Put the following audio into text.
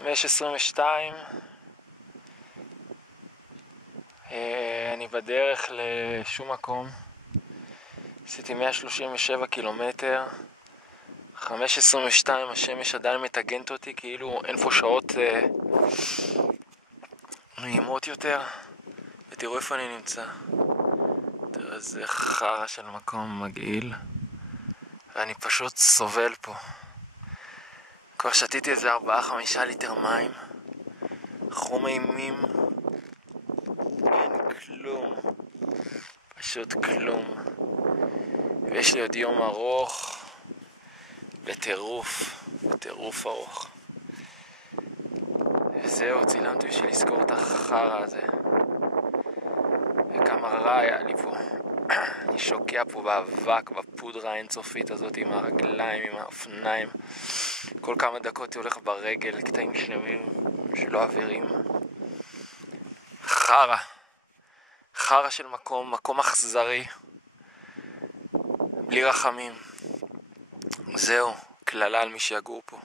5:22. אני בדרך לשום מקום. עשיתי 137 קילומטר. 5:22, השמש עדיין מטגנת אותי, כאילו אין פה שעות נעימות יותר. ותראו איפה אני נמצא. תראו איזה חרא של מקום מגעיל. ואני פשוט סובל פה. כבר שתיתי איזה 4-5 ליטר מים. חום אימים. אין כלום. פשוט כלום. ויש לי עוד יום ארוך. בטירוף ארוך. וזהו, צילמתי בשביל לזכור את החרא הזה. וכמה רע היה לי פה. אני שוקע פה באבק, בפודרה האינסופית הזאת עם הרגליים, עם האופניים. כל כמה דקות הולך ברגל, קטעים שלמים שלא אווירים. חרא של מקום אכזרי. בלי רחמים. זהו, כללה על מי שיגור פה.